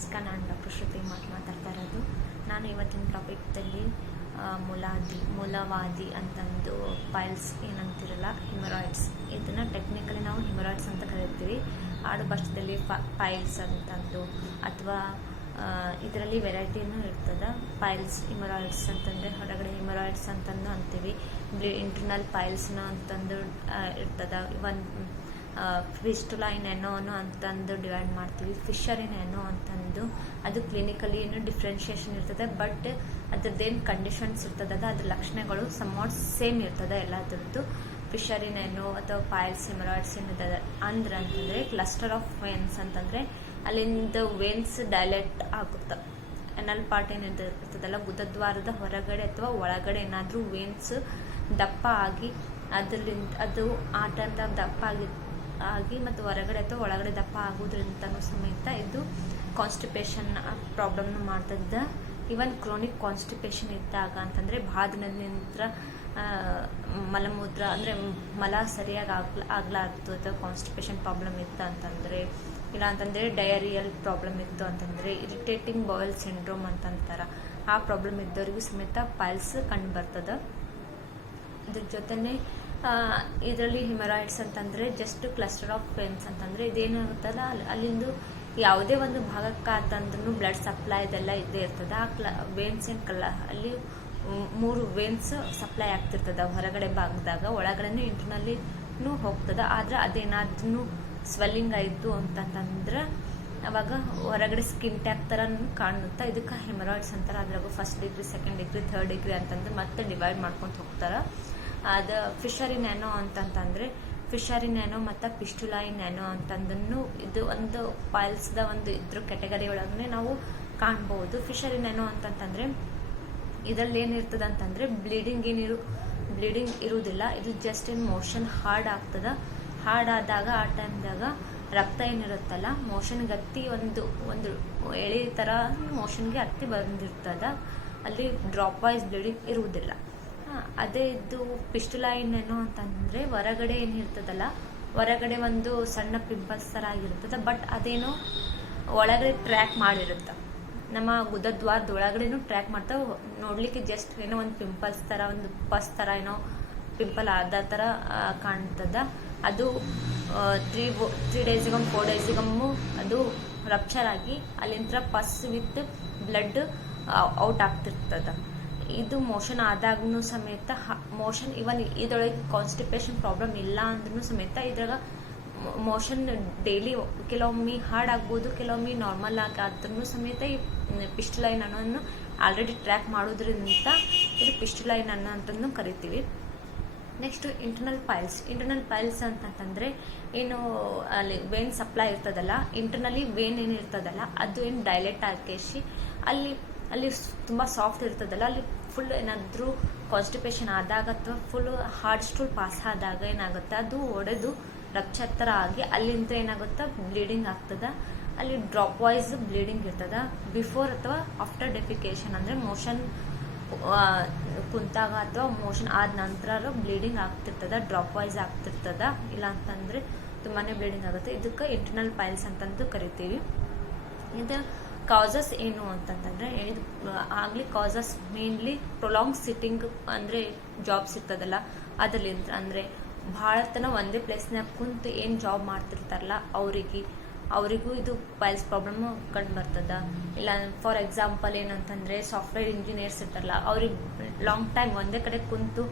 ನಮಸ್ಕಾರ. ನಾನು ಡಾಕ್ಟರ್ ಶ್ರುತಿ ಮಾತಾಡ್ತಾ ಇರೋದು. ನಾನು ಇವತ್ತಿನ ಟಾಪಿಕ್ದಲ್ಲಿ ಮೂಲವಾದಿ ಅಂತಂದು ಪೈಲ್ಸ್ ಏನಂತಿರಲ್ಲ, ಹಿಮರಾಯ್ಡ್ಸ್, ಇದನ್ನು ಟೆಕ್ನಿಕಲಿ ನಾವು ಹಿಮರಾಯ್ಡ್ಸ್ ಅಂತ ಕರಿತೀವಿ. ಆಡು ಭಾಷೆಯಲ್ಲಿ ಪೈಲ್ಸ್ ಅಂತಂದು, ಅಥವಾ ಇದರಲ್ಲಿ ವೆರೈಟಿನೂ ಇರ್ತದೆ. ಪೈಲ್ಸ್, ಹಿಮರಾಯ್ಡ್ಸ್ ಅಂತಂದರೆ ಹೊರಗಡೆ ಹಿಮರಾಯ್ಡ್ಸ್ ಅಂತಂದು ಅಂತೀವಿ. ಇಂಟರ್ನಲ್ ಪೈಲ್ಸ್ನ ಅಂತಂದು ಇರ್ತದೆ. ಫಿಸ್ಟುಲಾ ಇನ್ ಎನೋನು ಅಂತಂದು ಡಿವೈಡ್ ಮಾಡ್ತೀವಿ. ಫಿಶರ್ ಇನ್ ಎನೋ ಅಂತಂದು ಅದು ಕ್ಲಿನಿಕಲಿ ಏನು ಡಿಫ್ರೆನ್ಷಿಯೇಷನ್ ಇರ್ತದೆ, ಬಟ್ ಅದ್ರದ್ದೇನು ಕಂಡೀಷನ್ಸ್ ಇರ್ತದೆ, ಅದ್ರ ಲಕ್ಷಣಗಳು ಸಮ್ವಾಟ್ ಸೇಮ್ ಇರ್ತದೆ ಎಲ್ಲದ್ರದ್ದು. ಫಿಶರ್ ಇನ್ ಎನೋ ಅಥವಾ ಪೈಲ್ಸ್, ಹಿಮರಾಯ್ಡ್ಸ್ ಏನಿದೆ ಅಂತಂದರೆ ಕ್ಲಸ್ಟರ್ ಆಫ್ ವೇನ್ಸ್ ಅಂತಂದರೆ ಅಲ್ಲಿಂದ ವೇನ್ಸ್ ಡೈಲೆಟ್ ಆಗುತ್ತೆ. ಎನಲ್ ಪಾರ್ಟ್ ಏನಿರ್ತದಲ್ಲ, ಗುದದ್ವಾರದ ಹೊರಗಡೆ ಅಥವಾ ಒಳಗಡೆ ಏನಾದರೂ ವೇನ್ಸ್ ದಪ್ಪ ಆಗಿ ಅದರಿಂದ ಅದು ಆ ಟೈಮ್ದಾಗ ದಪ್ಪ ಆಗಿ ಮತ್ತು ಹೊರಗಡೆ ಅಥವಾ ಒಳಗಡೆ ದಪ್ಪ ಆಗೋದ್ರಿಂದನೂ ಸಮೇತ ಇದು ಕಾನ್ಸ್ಟಿಪೇಷನ್ ಪ್ರಾಬ್ಲಮ್ನು ಮಾಡ್ತದೆ. ಈವನ್ ಕ್ರೋನಿಕ್ ಕಾನ್ಸ್ಟಿಪೇಷನ್ ಇದ್ದಾಗ ಅಂತಂದರೆ ಭಾಳ ದಿನದ ನಂತರ ಮಲಮೂತ್ರ ಅಂದರೆ ಮಲ ಸರಿಯಾಗಿ ಆಗ್ಲಾರ್ದು ಅಥವಾ ಕಾನ್ಸ್ಟಿಪೇಷನ್ ಪ್ರಾಬ್ಲಮ್ ಇತ್ತು ಅಂತಂದರೆ, ಇಲ್ಲ ಅಂತಂದರೆ ಡಯರಿಯಲ್ ಪ್ರಾಬ್ಲಮ್ ಇತ್ತು ಅಂತಂದರೆ, ಇರಿಟೇಟಿಂಗ್ ಬಾಯಲ್ ಸಿಂಡ್ರೋಮ್ ಅಂತಂತಾರೆ, ಆ ಪ್ರಾಬ್ಲಮ್ ಇದ್ದವರಿಗೂ ಸಮೇತ ಪೈಲ್ಸ್ ಕಂಡು ಬರ್ತದೆ. ಇದ್ರ ಜೊತೆನೇ ಇದರಲ್ಲಿ ಹಿಮರಾಯ್ಡ್ಸ್ ಅಂತಂದರೆ ಜಸ್ಟ್ ಕ್ಲಸ್ಟರ್ ಆಫ್ ವೇನ್ಸ್ ಅಂತಂದರೆ ಇದೇನಾಗುತ್ತಲ್ಲ, ಅಲ್ಲಿಂದು ಯಾವುದೇ ಒಂದು ಭಾಗಕ್ಕಾತಂದ್ರೂ ಬ್ಲಡ್ ಸಪ್ಲೈ ಇದೆಲ್ಲ ಇದ್ದೇ ಇರ್ತದೆ. ಆ ವೇನ್ಸ್ ಅಲ್ಲಿ 3 ವೇನ್ಸ್ ಸಪ್ಲೈ ಆಗ್ತಿರ್ತದೆ ಹೊರಗಡೆ ಭಾಗದಾಗ. ಒಳಗಡೆನೂ ಇಂಟರ್ನಲ್ಲಿನೂ ಹೋಗ್ತದೆ. ಆದರೆ ಅದೇನಾದ್ರೂ ಸ್ವೆಲ್ಲಿಂಗ್ ಆಯಿತು ಅಂತಂದ್ರೆ ಅವಾಗ ಹೊರಗಡೆ ಸ್ಕಿನ್ ಟ್ಯಾಕ್ ಥರ ಕಾಣುತ್ತೆ. ಇದಕ್ಕೆ ಹಿಮರಾಯ್ಡ್ಸ್ ಅಂತಾರೆ. ಅದ್ರಾಗ 1st degree, 2nd degree, 3rd degree ಅಂತಂದ್ರೆ ಮತ್ತೆ ಡಿವೈಡ್ ಮಾಡ್ಕೊಂಡು ಹೋಗ್ತಾರೆ. ಅದು ಫಿಶರ್ ಇನ್ ಎನೋ ಅಂತಂತಂದರೆ ಫಿಶರ್ ಇನ್ ಎನೋ ಮತ್ತು ಪಿಸ್ಟುಲಾ ಇನ್ ಎನೋ ಅಂತಂದನ್ನು ಇದು ಒಂದು ಪೈಲ್ಸ್ದ ಒಂದು ಇದ್ರ ಕೆಟಗರಿ ಒಳಗನೆ ನಾವು ಕಾಣ್ಬೋದು. ಫಿಶರ್ ಇನ್ ಎನೋ ಅಂತಂತಂದರೆ ಇದರಲ್ಲಿ ಏನಿರ್ತದೆ ಅಂತಂದರೆ ಬ್ಲೀಡಿಂಗ್ ಇರುವುದಿಲ್ಲ. ಇದು ಜಸ್ಟ್ ಇನ್ ಮೋಷನ್ ಹಾರ್ಡ್ ಆಗ್ತದೆ. ಹಾರ್ಡ್ ಆದಾಗ ಆ ಟೈಮ್ದಾಗ ರಕ್ತ ಏನಿರುತ್ತಲ್ಲ, ಮೋಷನ್ಗೆ ಹತ್ತಿ ಒಂದು ಎಳೆ ಥರ ಮೋಷನ್ಗೆ ಹತ್ತಿ ಬಂದಿರ್ತದೆ. ಅಲ್ಲಿ ಡ್ರಾಪ್ ವೈಸ್ ಬ್ಲೀಡಿಂಗ್ ಇರುವುದಿಲ್ಲ. ಅದೇ ಇದು ಪಿಸ್ಟುಲಾ ಇನ್ ಎನೋ ಅಂತಂದರೆ ಹೊರಗಡೆ ಏನಿರ್ತದಲ್ಲ, ಹೊರಗಡೆ ಒಂದು ಸಣ್ಣ ಪಿಂಪಲ್ಸ್ ಥರ ಆಗಿರ್ತದೆ, ಬಟ್ ಅದೇನೋ ಒಳಗಡೆ ಟ್ರ್ಯಾಕ್ ಮಾಡಿರುತ್ತೆ. ನಮ್ಮ ಗುದದ್ವಾರದ ಒಳಗಡೆನೂ ಟ್ರ್ಯಾಕ್ ಮಾಡ್ತಾವೆ. ನೋಡಲಿಕ್ಕೆ ಜಸ್ಟ್ ಏನೋ ಒಂದು ಪಿಂಪಲ್ಸ್ ಥರ, ಒಂದು ಪಸ್ ಥರ ಏನೋ ಪಿಂಪಲ್ ಆದ ಥರ ಕಾಣ್ತದೆ. ಅದು 3 ಡೇಸಿಗೊಮ್ಮೆ 4 ಡೇಸಿಗೊಮ್ಮೆ ಅದು ರಪ್ಚರ್ ಆಗಿ ಅಲ್ಲಿಂದ ಪಸ್ ವಿತ್ ಬ್ಲಡ್ ಔಟ್ ಆಗ್ತಿರ್ತದೆ. ಇದು ಮೋಷನ್ ಆದಾಗೂ ಸಮೇತ ಮೋಷನ್ ಇವನ್ ಇದರೊಳಗೆ ಕಾನ್ಸ್ಟಿಪೇಷನ್ ಪ್ರಾಬ್ಲಮ್ ಇಲ್ಲ ಅಂದ್ರೂ ಸಮೇತ ಇದ್ರಾಗ ಮೋಷನ್ ಡೈಲಿ ಕೆಲವೊಮ್ಮೆ ಹಾರ್ಡ್ ಆಗ್ಬೋದು, ಕೆಲವೊಮ್ಮೆ ನಾರ್ಮಲ್ ಆದ್ರೂ ಸಮೇತ ಈ ಪಿಸ್ಟುಲಾ ಇನ್ ಎನೋವನ್ನು ಆಲ್ರೆಡಿ ಟ್ರ್ಯಾಕ್ ಮಾಡೋದ್ರಿಂದ ಇದು ಪಿಸ್ಟುಲಾ ಇನ್ ಎನೋ ಅಂತಂದು ಕರಿತೀವಿ. ನೆಕ್ಸ್ಟ್ ಇಂಟರ್ನಲ್ ಪೈಲ್ಸ್ ಅಂತಂತಂದರೆ ಏನು ಅಲ್ಲಿ ವೇನ್ ಸಪ್ಲೈ ಇರ್ತದಲ್ಲ, ಇಂಟರ್ನಲಿ ವೇನ್ ಏನಿರ್ತದಲ್ಲ ಅದು ಏನು ಡೈಲೆಟ್ ಆಕೇಶಿ ಅಲ್ಲಿ ತುಂಬ ಸಾಫ್ಟ್ ಇರ್ತದಲ್ಲ, ಅಲ್ಲಿ ಫುಲ್ ಏನಾದರೂ ಕಾನ್ಸ್ಟಿಪೇಷನ್ ಆದಾಗ ಅಥವಾ ಫುಲ್ ಹಾರ್ಡ್ ಸ್ಟೂಲ್ ಪಾಸ್ ಆದಾಗ ಏನಾಗುತ್ತೆ, ಅದು ಒಡೆದು ರಪ್ಚರ್ ಥರ ಆಗಿ ಅಲ್ಲಿಂದ ಏನಾಗುತ್ತೆ ಬ್ಲೀಡಿಂಗ್ ಆಗ್ತದೆ. ಅಲ್ಲಿ ಡ್ರಾಪ್ ವೈಸ್ ಬ್ಲೀಡಿಂಗ್ ಇರ್ತದೆ. ಬಿಫೋರ್ ಅಥವಾ ಆಫ್ಟರ್ ಡೆಫಿಕೇಶನ್ ಅಂದರೆ ಮೋಷನ್ ಕುಂತಾಗ ಅಥವಾ ಮೋಷನ್ ಆದ ನಂತರ ಬ್ಲೀಡಿಂಗ್ ಆಗ್ತಿರ್ತದೆ, ಡ್ರಾಪ್ ವೈಸ್ ಆಗ್ತಿರ್ತದೆ. ಇಲ್ಲ ಅಂತಂದರೆ ತುಂಬಾ ಬ್ಲೀಡಿಂಗ್ ಆಗುತ್ತೆ. ಇದಕ್ಕೆ ಇಂಟರ್ನಲ್ ಪೈಲ್ಸ್ ಅಂತಂದು ಕರಿತೀವಿ. ಇದು ಕಾಸಸ್ ಏನು ಅಂತಂತಂದರೆ ಆಗಲಿ ಕಾಸಸ್ ಮೇನ್ಲಿ ಪ್ರೊಲಾಂಗ್ ಸಿಟ್ಟಿಂಗ್ ಅಂದರೆ ಜಾಬ್ಸ್ ಇರ್ತದಲ್ಲ ಅದರಲ್ಲಿಂದ, ಅಂದರೆ ಭಾಳ ತನ ಒಂದೇ ಪ್ಲೇಸ್ನಾಗ ಕುಂತು ಏನು ಜಾಬ್ ಮಾಡ್ತಿರ್ತಾರಲ್ಲ ಅವರಿಗೂ ಇದು ಪೈಲ್ಸ್ ಪ್ರಾಬ್ಲಮ್ ಕಂಡು ಬರ್ತದೆ. ಇಲ್ಲ ಫಾರ್ ಎಕ್ಸಾಂಪಲ್ ಏನಂತಂದರೆ ಸಾಫ್ಟ್ವೇರ್ ಇಂಜಿನಿಯರ್ಸ್ ಇರ್ತಾರಲ್ಲ, ಅವ್ರಿಗೆ ಲಾಂಗ್ ಟೈಮ್ ಒಂದೇ ಕಡೆ ಕುಂತು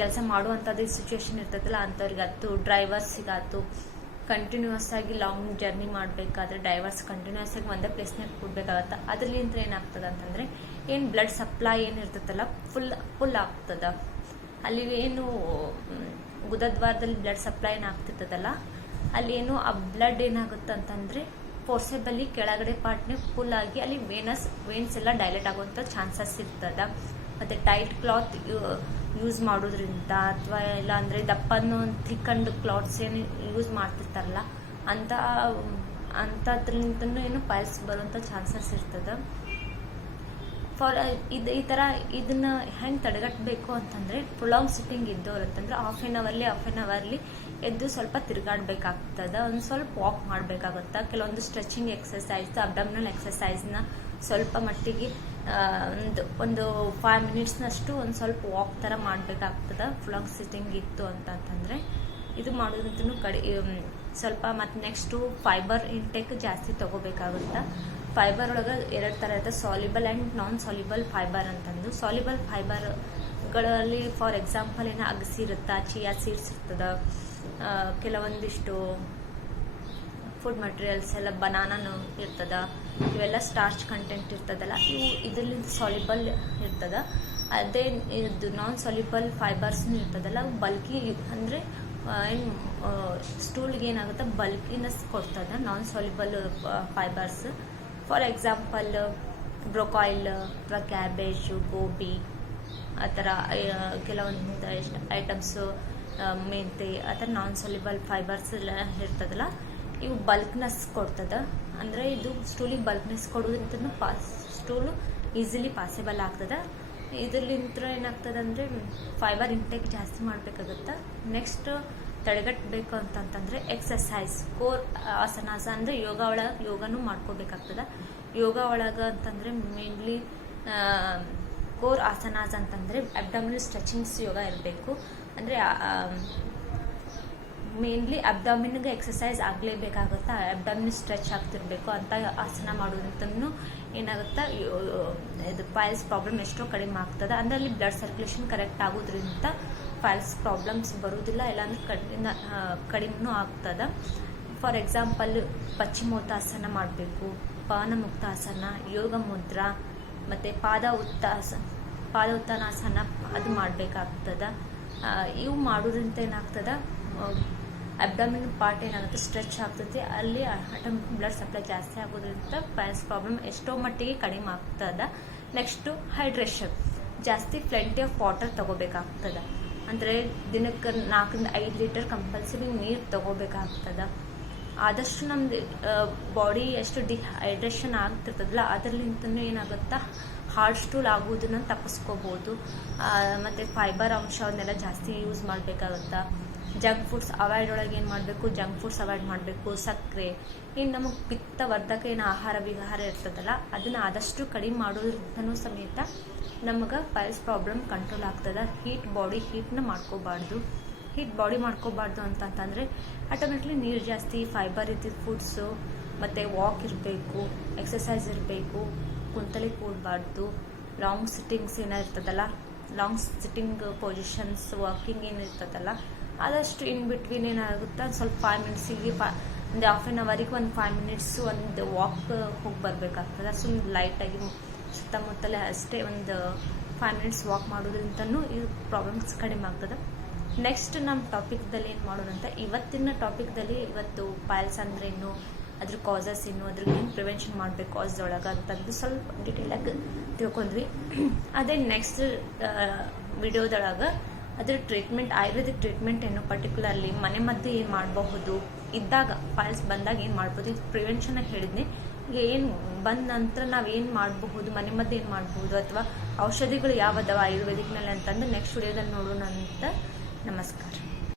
ಕೆಲಸ ಮಾಡುವಂಥದ್ದು ಸಿಚುವೇಶನ್ ಇರ್ತದಲ್ಲ, ಅಂಥವ್ರಿಗಾಯ್ತು, ಡ್ರೈವರ್ಸಿಗಾಯ್ತು, ಕಂಟಿನ್ಯೂಸ್ ಆಗಿ ಲಾಂಗ್ ಜರ್ನಿ ಮಾಡಬೇಕಾದ್ರೆ ಡ್ರೈವರ್ಸ್ ಕಂಟಿನ್ಯೂಸ್ ಆಗಿ ಒಂದೇ ಪ್ಲೇಸ್ನಾಗ ಕೂಡಬೇಕಾಗತ್ತೆ. ಅದರಲ್ಲಿಂದ ಏನಾಗ್ತದೆ ಅಂತಂದರೆ ಏನು ಬ್ಲಡ್ ಸಪ್ಲೈ ಏನಿರ್ತದಲ್ಲ ಫುಲ್ ಆಗ್ತದೆ. ಅಲ್ಲಿ ಏನು ಗುದದ್ವಾರದಲ್ಲಿ ಬ್ಲಡ್ ಸಪ್ಲೈ ಏನಾಗ್ತಿರ್ತದಲ್ಲ, ಅಲ್ಲಿ ಏನು ಆ ಬ್ಲಡ್ ಏನಾಗುತ್ತೆ ಅಂತಂದರೆ ಫೋರ್ಸೆಬಲಿ ಕೆಳಗಡೆ ಪಾರ್ಟ್ನೇ ಫುಲ್ ಆಗಿ ಅಲ್ಲಿ ವೇನ್ಸ್ ಎಲ್ಲ ಡೈಲೆಟ್ ಆಗುವಂಥ ಚಾನ್ಸಸ್ ಇರ್ತದೆ. ಮತ್ತು ಟೈಟ್ ಕ್ಲಾತ್ ಯೂಸ್ ಮಾಡೋದ್ರಿಂದ, ಅಥವಾ ಇಲ್ಲ ಅಂದರೆ ದಪ್ಪನ್ನು ಥಿಕ್ಕಂಡ್ ಕ್ಲಾತ್ಸ್ ಏನು ಯೂಸ್ ಮಾಡ್ತಿರ್ತಾರಲ್ಲ ಅಂಥದ್ರಿಂದನೂ ಏನು ಪೈಲ್ಸ್ ಬರುವಂಥ ಚಾನ್ಸಸ್ ಇರ್ತದೆ. ಈ ಥರ ಇದನ್ನ ಹೆಂಗೆ ತಡೆಗಟ್ಟಬೇಕು ಅಂತಂದರೆ, ಪ್ರೊಲಾಂಗ್ ಸಿಟ್ಟಿಂಗ್ ಇದ್ದವ್ರು ಅಂತಂದ್ರೆ ಹಾಫ್ ಆನ್ ಅವರ್ಲಿ ಎದ್ದು ಸ್ವಲ್ಪ ತಿರುಗಾಡಬೇಕಾಗ್ತದೆ, ಒಂದು ಸ್ವಲ್ಪ ವಾಕ್ ಮಾಡಬೇಕಾಗುತ್ತೆ. ಕೆಲವೊಂದು ಸ್ಟ್ರೆಚಿಂಗ್ ಎಕ್ಸಸೈಸ್, ಅಬ್ಡಮಿನಲ್ ಎಕ್ಸಸೈಸ್ನ ಸ್ವಲ್ಪ ಮಟ್ಟಿಗೆ ಒಂದು 5 ಮಿನಿಟ್ಸ್ನಷ್ಟು ಒಂದು ಸ್ವಲ್ಪ ವಾಕ್ ಥರ ಮಾಡಬೇಕಾಗ್ತದೆ ಪ್ರೊಲಾಂಗ್ ಸಿಟ್ಟಿಂಗ್ ಇತ್ತು ಅಂತಂದರೆ. ಇದು ಮಾಡೋದ್ರಿಂದ ಸ್ವಲ್ಪ. ಮತ್ತು ನೆಕ್ಸ್ಟು ಫೈಬರ್ ಇಂಟೇಕ್ ಜಾಸ್ತಿ ತಗೋಬೇಕಾಗುತ್ತೆ. ಫೈಬರ್ ಒಳಗೆ 2 ಥರ ಇರುತ್ತೆ, soluble and non soluble fibre ಅಂತಂದು. ಸಾಲ್ಯುಬಲ್ ಫೈಬರ್ಗಳಲ್ಲಿ ಫಾರ್ ಎಕ್ಸಾಂಪಲ್ ಅಗಸಿ ಇರುತ್ತೆ, ಚಿಯಾ ಸೀಡ್ಸ್ ಇರ್ತದೆ, ಕೆಲವೊಂದಿಷ್ಟು ಫುಡ್ ಮಟೀರಿಯಲ್ಸ್ ಎಲ್ಲ ಬನಾನೂ ಇರ್ತದೆ, ಇವೆಲ್ಲ ಸ್ಟಾರ್ಚ್ ಕಂಟೆಂಟ್ ಇರ್ತದಲ್ಲ, ಇದರಿಂದ ಸಾಲ್ಯುಬಲ್ ಇರ್ತದೆ. ಅದೇ ಇದು ನಾನ್ ಸಾಲ್ಯುಬಲ್ ಫೈಬರ್ಸ್ನು ಇರ್ತದಲ್ಲ, ಅವು ಬಲ್ಕಿ ಅಂದರೆ ಸ್ಟೂಲ್ಗೆ ಏನಾಗುತ್ತೆ, ಬಲ್ಕಿನೆಸ್ ಕೊಡ್ತದೆ non soluble fibres. For example broccoli, cabbage, ಗೋಬಿ, ಆ ಥರ ಕೆಲವೊಂದು ಐಟಮ್ಸು, ಮೆಂತೆ, ಆ ಥರ ನಾನ್ ಸಾಲ್ಯುಬಲ್ ಫೈಬರ್ಸ್ ಎಲ್ಲ ಇರ್ತದಲ್ಲ, ಇವು ಬಲ್ಕ್ನೆಸ್ ಕೊಡ್ತದೆ. ಅಂದರೆ ಇದು ಸ್ಟೂಲಿಗೆ ಬಲ್ಕ್ನೆಸ್ ಕೊಡೋದ್ರಿಂದ ಸ್ಟೂಲು ಈಸಿಲಿ ಪಾಸಿಬಲ್ ಆಗ್ತದೆ. ಇದರಿಂದ ಏನಾಗ್ತದೆ ಅಂದರೆ ಫೈಬರ್ ಇಂಟೇಕ್ ಜಾಸ್ತಿ ಮಾಡಬೇಕಾಗುತ್ತೆ. ನೆಕ್ಸ್ಟ್ ತಡೆಗಟ್ಟಬೇಕು ಅಂತಂತಂದರೆ ಎಕ್ಸಸೈಸ್, ಕೋರ್ ಆಸನಾಸ ಅಂದರೆ ಯೋಗನೂ ಮಾಡ್ಕೋಬೇಕಾಗ್ತದೆ. ಯೋಗ ಒಳಗೆ ಅಂತಂದರೆ ಮೇನ್ಲಿ ಕೋರ್ ಆಸನಾಸ್ ಅಂತಂದರೆ ಅಬ್ಡಮಿನಲ್ ಸ್ಟ್ರೆಚಿಂಗ್ಸ್ ಯೋಗ ಇರಬೇಕು. ಅಂದರೆ ಮೇನ್ಲಿ ಅಬ್ಡಮಿನ್ಗೆ ಎಕ್ಸಸೈಸ್ ಆಗಲೇಬೇಕಾಗುತ್ತೆ, ಅಬ್ಡಮಿನ್ ಸ್ಟ್ರೆಚ್ ಆಗ್ತಿರ್ಬೇಕು. ಅಂತ ಆಸನ ಮಾಡೋದಂತೂ ಏನಾಗುತ್ತೆ, ಇದು ಪೈಲ್ಸ್ ಪ್ರಾಬ್ಲಮ್ ಎಷ್ಟೋ ಕಡಿಮೆ ಆಗ್ತದೆ. ಅಂದರೆ ಅಲ್ಲಿ ಬ್ಲಡ್ ಸರ್ಕ್ಯುಲೇಷನ್ ಕರೆಕ್ಟ್ ಆಗೋದ್ರಿಂದ ಪೈಲ್ಸ್ ಪ್ರಾಬ್ಲಮ್ಸ್ ಬರೋದಿಲ್ಲ, ಇಲ್ಲಾಂದ್ರೆ ಕಡಿಮೆನೂ ಆಗ್ತದೆ. ಫಾರ್ ಎಕ್ಸಾಂಪಲ್ ಪಶ್ಚಿಮೋತ್ತಾಸನ ಮಾಡಬೇಕು, ಪಾನಮುಕ್ತಾಸನ, ಯೋಗ ಮುದ್ರಾ, ಮತ್ತು ಪಾದ ಉತ್ತಾನಾಸನ ಅದು ಮಾಡಬೇಕಾಗ್ತದೆ. ಇವು ಮಾಡೋದ್ರಿಂದ ಏನಾಗ್ತದೆ, ಅಬ್ಡಮಿನ್ ಪಾರ್ಟ್ ಏನಾಗುತ್ತೆ ಸ್ಟ್ರೆಚ್ ಆಗ್ತದೆ, ಅಲ್ಲಿ ಆಟೋಮೆಟಿಕ್ ಬ್ಲಡ್ ಸಪ್ಲೈ ಜಾಸ್ತಿ ಆಗೋದ್ರಿಂದ ಪೈಲ್ಸ್ ಪ್ರಾಬ್ಲಮ್ ಎಷ್ಟೋ ಮಟ್ಟಿಗೆ ಕಡಿಮೆ ಆಗ್ತದೆ. ನೆಕ್ಸ್ಟು ಹೈಡ್ರೇಷನ್, ಜಾಸ್ತಿ ಪ್ಲೆಂಟಿ ಆಫ್ ವಾಟರ್ ತಗೋಬೇಕಾಗ್ತದೆ. ಅಂದರೆ ದಿನಕ್ಕೆ 4-5 ಲೀಟರ್ ಕಂಪಲ್ಸರಿ ನೀರು ತಗೋಬೇಕಾಗ್ತದೆ. ಆದಷ್ಟು ನಮ್ದು ಬಾಡಿ ಎಷ್ಟು ಡಿಹೈಡ್ರೇಷನ್ ಆಗ್ತಿರ್ತದಲ್ಲ, ಅದರಲ್ಲಿಂತನೂ ಏನಾಗುತ್ತಾ ಹಾರ್ಡ್ ಸ್ಟೂಲ್ ಆಗೋದನ್ನ ತಪ್ಪಿಸ್ಕೋಬೋದು. ಮತ್ತು ಫೈಬರ್ ಅಂಶವನ್ನೆಲ್ಲ ಜಾಸ್ತಿ ಯೂಸ್ ಮಾಡಬೇಕಾಗುತ್ತಾ. ಜಂಕ್ ಫುಡ್ಸ್ ಅವಾಯ್ಡ್ ಒಳಗೆ ಏನು ಮಾಡಬೇಕು, ಜಂಕ್ ಫುಡ್ಸ್ ಅವಾಯ್ಡ್ ಮಾಡಬೇಕು. ಸಕ್ಕರೆ, ಇನ್ನು ನಮಗೆ ಪಿತ್ತವರ್ಧಕ ಏನು ಆಹಾರ ವಿಹಾರ ಇರ್ತದಲ್ಲ, ಅದನ್ನು ಆದಷ್ಟು ಕಡಿಮೆ ಮಾಡೋದ್ರಿಂದನೂ ಸಮೇತ ನಮಗೆ ಪೈಲ್ಸ್ ಪ್ರಾಬ್ಲಮ್ ಕಂಟ್ರೋಲ್ ಆಗ್ತದೆ. ಬಾಡಿ ಹೀಟ್ನ ಮಾಡ್ಕೋಬಾರ್ದು. ಬಾಡಿ ಮಾಡ್ಕೋಬಾರ್ದು ಅಂತಂತಂದರೆ ಆಟೋಮೆಟಿಕ್ಲಿ ನೀರು ಜಾಸ್ತಿ, ಫೈಬರ್ ಇದ್ದಿದ್ದ ಫುಡ್ಸು, ಮತ್ತು ವಾಕ್ ಇರಬೇಕು, ಎಕ್ಸಸೈಸ್ ಇರಬೇಕು, ಕುಂತಲೇ ಕೂಡಬಾರ್ದು. ಲಾಂಗ್ ಸಿಟ್ಟಿಂಗ್ಸ್ ಏನಿರ್ತದಲ್ಲ, ಲಾಂಗ್ ಸಿಟ್ಟಿಂಗ್ ಪೊಸಿಷನ್ಸ್, ವಾಕಿಂಗ್ ಏನಿರ್ತದಲ್ಲ, ಆದಷ್ಟು ಇನ್ ಬಿಟ್ವೀನ್ ಏನಾಗುತ್ತೆ, ಸ್ವಲ್ಪ 5 ಮಿನಿಟ್ಸಿಗೆ ಒಂದು ಹಾಫ್ ಆನ್ ಅವರಿಗೆ ಒಂದು 5 ಮಿನಿಟ್ಸು ಒಂದು ವಾಕ್ ಹೋಗಿ ಬರಬೇಕಾಗ್ತದೆ. ಸುಮ್ಮನೆ ಲೈಟಾಗಿ ಸುತ್ತಮುತ್ತಲೇ ಅಷ್ಟೇ ಒಂದು 5 ಮಿನಿಟ್ಸ್ ವಾಕ್ ಮಾಡೋದ್ರಿಂದನೂ ಇದು ಪ್ರಾಬ್ಲಮ್ಸ್ ಕಡಿಮೆ ಆಗ್ತದೆ. ನೆಕ್ಸ್ಟ್ ನಮ್ಮ ಟಾಪಿಕ್ದಲ್ಲಿ ಏನು ಮಾಡೋದಂತ, ಇವತ್ತಿನ ಟಾಪಿಕ್ದಲ್ಲಿ ಇವತ್ತು ಪೈಲ್ಸ್ ಅಂದ್ರೇನು, ಅದ್ರ ಕಾಸಸ್ ಏನು, ಅದ್ರಿಗೆ ಏನು ಪ್ರಿವೆನ್ಷನ್ ಮಾಡಬೇಕು ಕಾಸ್ದೊಳಗೆ ಅಂತಂದು ಸ್ವಲ್ಪ ಡಿಟೇಲಾಗಿ ತಿಳ್ಕೊಂಡ್ವಿ. ಅದೇ ನೆಕ್ಸ್ಟ್ ವಿಡಿಯೋದೊಳಗೆ ಅದ್ರ ಟ್ರೀಟ್ಮೆಂಟ್, ಆಯುರ್ವೇದಿಕ್ ಟ್ರೀಟ್ಮೆಂಟ್ ಏನು ಪರ್ಟಿಕ್ಯುಲರ್ಲಿ ಮನೆ ಮದ್ದು ಏನು ಮಾಡಬಹುದು, ಇದ್ದಾಗ ಪೈಲ್ಸ್ ಬಂದಾಗ ಏನು ಮಾಡ್ಬೋದು, ಇದು ಪ್ರಿವೆನ್ಷನಾಗಿ ಹೇಳಿದ್ನಿ. ಈಗ ಏನು ಬಂದ ನಂತರ ನಾವು ಏನು ಮಾಡಬಹುದು, ಮನೆ ಮದ್ದು ಏನು ಮಾಡಬಹುದು, ಅಥವಾ ಔಷಧಿಗಳು ಯಾವದವ ಆಯುರ್ವೇದಿಕ್ನಲ್ಲಿ ಅಂತಂದು ನೆಕ್ಸ್ಟ್ ವಿಡಿಯೋದಲ್ಲಿ ನೋಡೋಣ ಅಂತ. ನಮಸ್ಕಾರ.